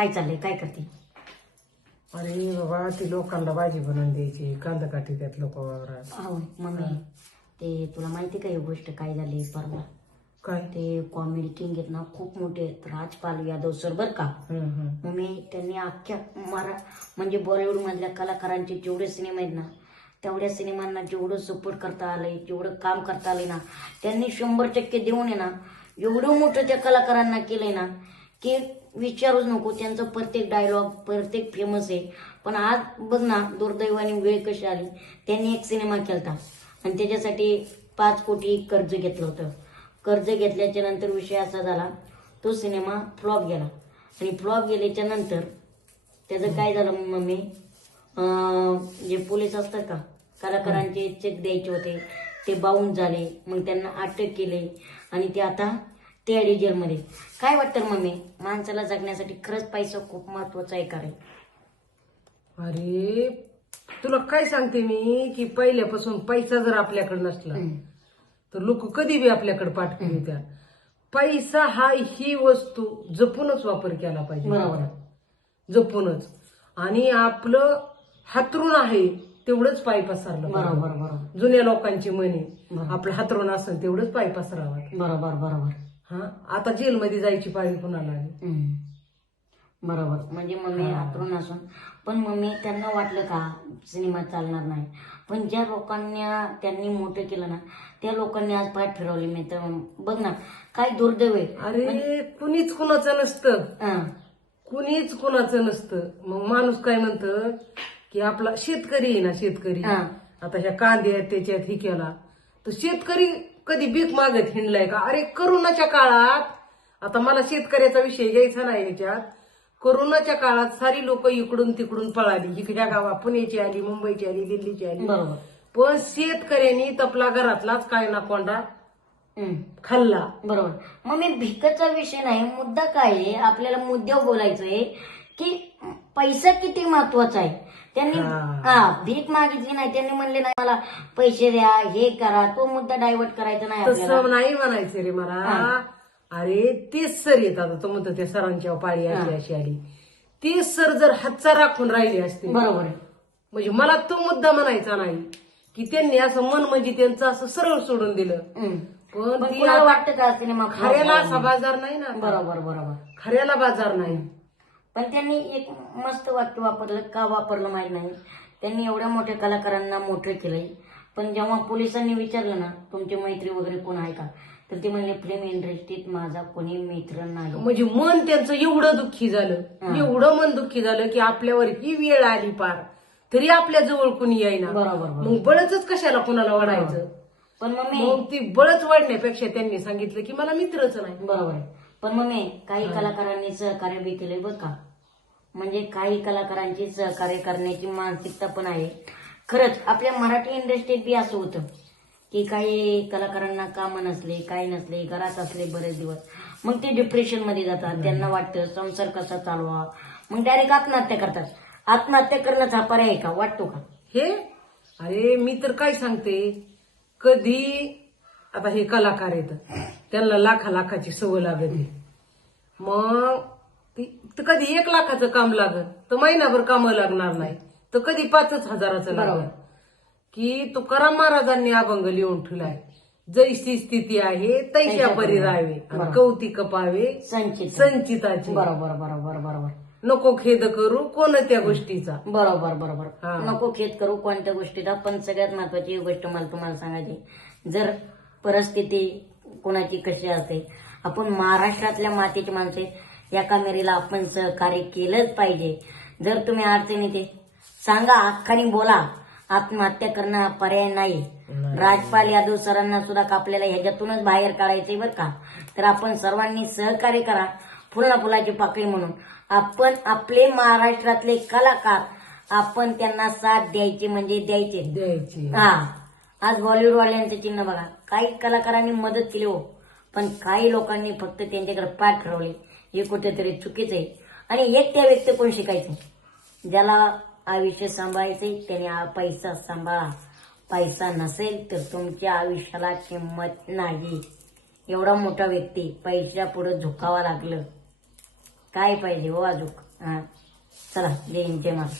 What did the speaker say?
काय चाललंय? काय करते? अरे बाबा ती लोकांना भाजी बनवून द्यायची. कांदा काठी त्यात लोक वावरात. हो मम्मी ते तुला माहिती का ही गोष्ट काय झाली परवा? काय? ते कॉमेडी किंग आहेत ना खूप मोठे आहेत. राजपाल यादव सर बर का. मम्मी त्यांनी अख्ख्या मरा म्हणजे बॉलिवूड मधल्या कलाकारांचे जेवढे सिनेमा आहेत ना तेवढ्या सिनेमांना जेवढं सपोर्ट करता आलंय जेवढं काम करता आलंय ना त्यांनी शंभर टक्के देऊन आहे ना एवढं मोठं त्या कलाकारांना केलंय ना की विचारूच नको त्यांचं प्रत्येक डायलॉग प्रत्येक फेमस आहे. पण आज बघ ना दुर्दैवाने वेळ कशी आली. त्यांनी एक सिनेमा केलता. आणि त्याच्यासाठी पाच कोटी कर्ज घेतलं होतं. कर्ज घेतल्याच्या नंतर विषय असा झाला तो सिनेमा फ्लॉप गेला. आणि फ्लॉप गेल्याच्यानंतर त्याचं काय झालं मम्मी? जे पोलीस असतात का कलाकारांचे चेक द्यायचे होते. ते बाउंड झाले. मग त्यांना अटक केले. आणि ते आता ते जेलमध्ये काय वाटतं मम्मी? माणसाला जगण्यासाठी खरंच पैसा खूप महत्त्वाचा आहे का रे? अरे तुला काय सांगते मी? की पहिल्यापासून पैसा जर आपल्याकडे नसला तर लोक कधी बी आपल्याकडे पाठवून त्या पैसा हा ही वस्तू जपूनच वापर केला पाहिजे. बरोबर. जपूनच. आणि आपलं हातरून आहे तेवढंच पाय पसरलं. बरोबर बरोबर. जुन्या लोकांची म्हणे. आपलं हातरून असेल तेवढंच पाय पसरावा. बरोबर बरोबर. हा? आता जेलमध्ये जायची पाळी कुणाला आली? हम्म. बरोबर. म्हणजे मम्मी आतरून असून. पण मम्मी त्यांना वाटलं का सिनेमा चालणार नाही? पण ज्या लोकांना त्यांनी मोठं केलं ना त्या लोकांनी आज पाठ फिरवली. मी तर बघ ना काय दुर्दैव आहे. अरे कुणीच कुणाचं नसतं. हं. कुणीच कुणाचं नसतं. मग माणूस काय म्हणतं की आपला शेतकरी आहे ना शेतकरी. हा. आता ह्या कांदे आहेत त्याच्यात ही केला. तर शेतकरी कधी भीक मागत हिंडलाय का? अरे करोनाच्या काळात आता मला शेतकऱ्याचा विषय घ्यायचा नाही याच्यात. करोनाच्या काळात सारी लोक इकडून तिकडून पळाली. इकडच्या गावा पुण्याची आली मुंबईची आली दिल्लीची आली. बरोबर. पण शेतकऱ्यांनी तपला घरातलाच काय ना कोंडा. खाल्ला. बरोबर. मग मी भिकाचा विषय नाही मुद्दा काय आहे? आपल्याला मुद्द्यावर बोलायचंय की पैसा किती महत्त्वाचा आहे? त्यांनी हा. भीक मागितली नाही त्यांनी म्हणले नाही मला पैसे द्या हे करा तो मुद्दा डायव्हर्ट करायचा नाही आपल्याला. तसं नाही म्हणायचं रे मला. अरे तेच सर येतात आता तो म्हणतो त्या सरांच्या पाळी अशी अशी आली. तेच सर जर हातचा राखून राहिले असते बरोबर आहे. म्हणजे मला तो मुद्दा म्हणायचा नाही की त्यांनी असं मन म्हणजे त्यांचं असं सरळ सोडून दिलं. पण पण ती कुणाला वाटतं का सिनेमा खऱ्याला असा बाजार नाही ना आता. बरोबर बरोबर. खऱ्याला बाजार नाही. पण त्यांनी एक मस्त वाक्य वापरलं का वापरलं माहीत नाही. त्यांनी एवढ्या मोठ्या कलाकारांना मोठं केलंय. पण जेव्हा पोलिसांनी विचारलं ना तुमची मैत्री वगैरे कोण आहे का? तर ते म्हणले फिल्म इंडस्ट्रीत माझा कोणी मित्र नाही. म्हणजे मन त्यांचं एवढं दुःखी झालं एवढं मन दुःखी झालं की आपल्यावर ही वेळ आली पार. तरी आपल्या जवळ कुणी येईना. बरोबर बरोबर. मग बळच कशाला कुणाला वाढायचं? पण मग ती बळच वाढण्यापेक्षा त्यांनी सांगितलं की मला मित्रच नाही. बरोबर आहे. पण मग काही कलाकारांनी सहकार्य बी केलंय बरं का. म्हणजे काही कलाकारांची सहकार्य करण्याची मानसिकता पण आहे. खरंच आपल्या मराठी इंडस्ट्रीत बी असं होतं की काही कलाकारांना कामं नसले काही नसले घरात असले बरेच दिवस. मग ते डिप्रेशनमध्ये जातात. त्यांना वाटतं संसार कसा चालवा. मग डायरेक्ट आत्महत्या करतात. आत्महत्या करणंच हा पर्याय का? वाटतो का? हे? अरे मी तर काय सांगते? कधी आता हे कलाकार येत त्यांना लाखा लाखाची सवय लागते. मग ती कधी एक लाखाचं काम लागत तर महिनाभर कामं लागणार नाही. तर कधी पाचच हजाराचं लागत की तुकाराम महाराजांनी अभंग लिहून ठेवलाय. जैसी स्थिती आहे तैशा परी राहावे. कौतिक पावे संचित. संचिताची. बरोबर बरोबर बरोबर. नको खेद करू कोणत्या गोष्टीचा. बरोबर बरोबर. नको खेद करू कोणत्या गोष्टीला पण सगळ्यात महत्वाची गोष्ट मला तुम्हाला सांगायची जर परिस्थिती कोणाची कशी असते? आपण महाराष्ट्रातल्या मातीची माणसे या कामेरीला आपण सहकार्य केलंच पाहिजे. जर तुम्ही अडचणीत सांगा हक्काने बोला. आत्महत्या करणं हा पर्याय नाही. राजपाल यादव सरांना सुद्धा आपल्याला ह्याच्यातूनच बाहेर काढायचंय बरं का? तर आपण सर्वांनी सहकार्य करा. फुला फुलाची पाकळी म्हणून. आपण आपले महाराष्ट्रातले कलाकार आपण त्यांना साथ द्यायची म्हणजे द्यायचे. द्यायची. हा. आज बॉलिवूडवाल्यांचं चिन्ह बघा. काही कलाकारांनी मदत केली हो पण काही लोकांनी फक्त त्यांच्याकडे पाठ ठरवले. हे कुठेतरी चुकीचं आहे. आणि एक त्या व्यक्ती कोण शिकायचं? ज्याला आयुष्य सांभाळायचे त्याने पैसा सांभाळा. पैसा नसेल तर तुमच्या आयुष्याला किंमत नाही. एवढा मोठा व्यक्ती पैशा पुढे झुकावा लागलं. काय पाहिजे हो अजूक हा. चला जय हिंद जय महाराष्ट्र.